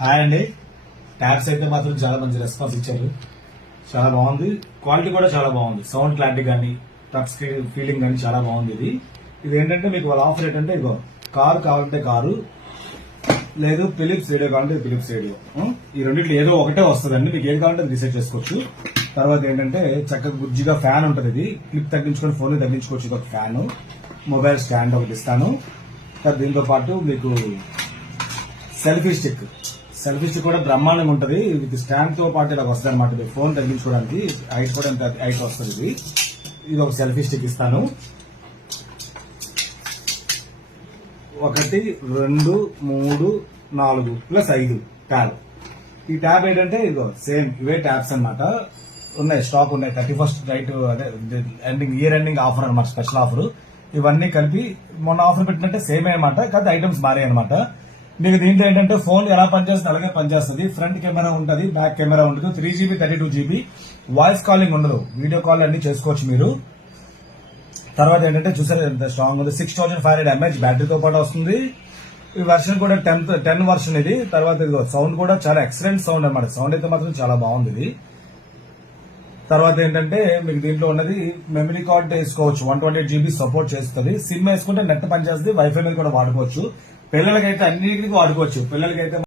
Hi అండి. Tabs అయితే మాత్రం చాలా మంచి రెస్పాన్స్ ఇచ్చారు. చాలా బాగుంది. క్వాలిటీ కూడా చాలా బాగుంది. సౌండ్ క్లారిటీ కానీ టచ్ స్క్రీన్ ఫీలింగ్ కానీ చాలా బాగుంది. ఇది ఏంటంటే మీకు వాళ్ళ ఆఫర్ ఏంటంటే ఇగో కారు కావాలంటే కారు, లేదు ఫిలిప్స్ రేడియో కావాలంటే ఫిలిప్స్ రేడియో. ఈ రెండింటిలో ఏదో ఒకటే వస్తుందండి. మీకు ఏది కావాలంటే రీసెట్ చేసుకోవచ్చు. తర్వాత ఏంటంటే చక్కగా గుజ్జిగా ఫ్యాన్ ఉంటుంది. ఇది క్లిప్ తగ్గించుకొని ఫోన్ తగ్గించుకోవచ్చు. ఇది ఒక ఫ్యాన్, మొబైల్ స్టాండ్ ఒకటి ఇస్తాను. దీంతో పాటు మీకు సెల్ఫీ స్టిక్ కూడా బ్రహ్మాండంగా ఉంటది. విత్ స్టాండ్ తో పాటు ఇలా వస్తుంది అనమాట. ఫోన్ తగ్గించుకోవడానికి హైట్ కూడా ఎంత హైట్ వస్తుంది. ఇది ఒక సెల్ఫీ స్టిక్ ఇస్తాను. 1 2 3 4 ప్లస్ 5 ట్యాబ్. ఈ ట్యాబ్ ఏంటంటే ఇదిగో సేమ్ ఇవే ట్యాబ్స్ అనమాట. ఉన్నాయి, స్టాక్ ఉన్నాయి. 31st రైట్ అదే ఎండింగ్ ఇయర్ ఎండింగ్ ఆఫర్ అనమాట, స్పెషల్ ఆఫర్. ఇవన్నీ కలిపి మొన్న ఆఫర్ పెట్టినట్టే సేమ్ అనమాట. కాదు ఐటమ్స్ మారే అనమాట. మీకు దీంట్లో ఏంటంటే ఫోన్ ఎలా పనిచేస్తుంది అలాగే పనిచేస్తుంది. ఫ్రంట్ కెమెరా ఉంటుంది, బ్యాక్ కెమెరా ఉంటుంది. 3GB 32GB వాయిస్ కాలింగ్ ఉండదు, వీడియో కాల్ అన్ని చేసుకోవచ్చు మీరు. తర్వాత ఏంటంటే చూసారు ఎంత స్ట్రాంగ్ ఉంది. 6500 mAh బ్యాటరీతో పాటు వస్తుంది. ఈ వర్షన్ కూడా 10 వర్షన్ ఇది. తర్వాత ఇదిగో సౌండ్ కూడా చాలా ఎక్సలెంట్ సౌండ్ అనమాట. సౌండ్ అయితే మాత్రం చాలా బాగుంది ఇది. తర్వాత ఏంటంటే మీకు దీంట్లో ఉన్నది మెమరీ కార్డ్ వేసుకోవచ్చు. 128GB సపోర్ట్ చేస్తుంది. సిమ్ వేసుకుంటే నెట్ పనిచేస్తుంది. వైఫై మీద కూడా వాడుకోవచ్చు. పిల్లలకైతే అన్నింటికి వాడుకోవచ్చు. పిల్లలకైతే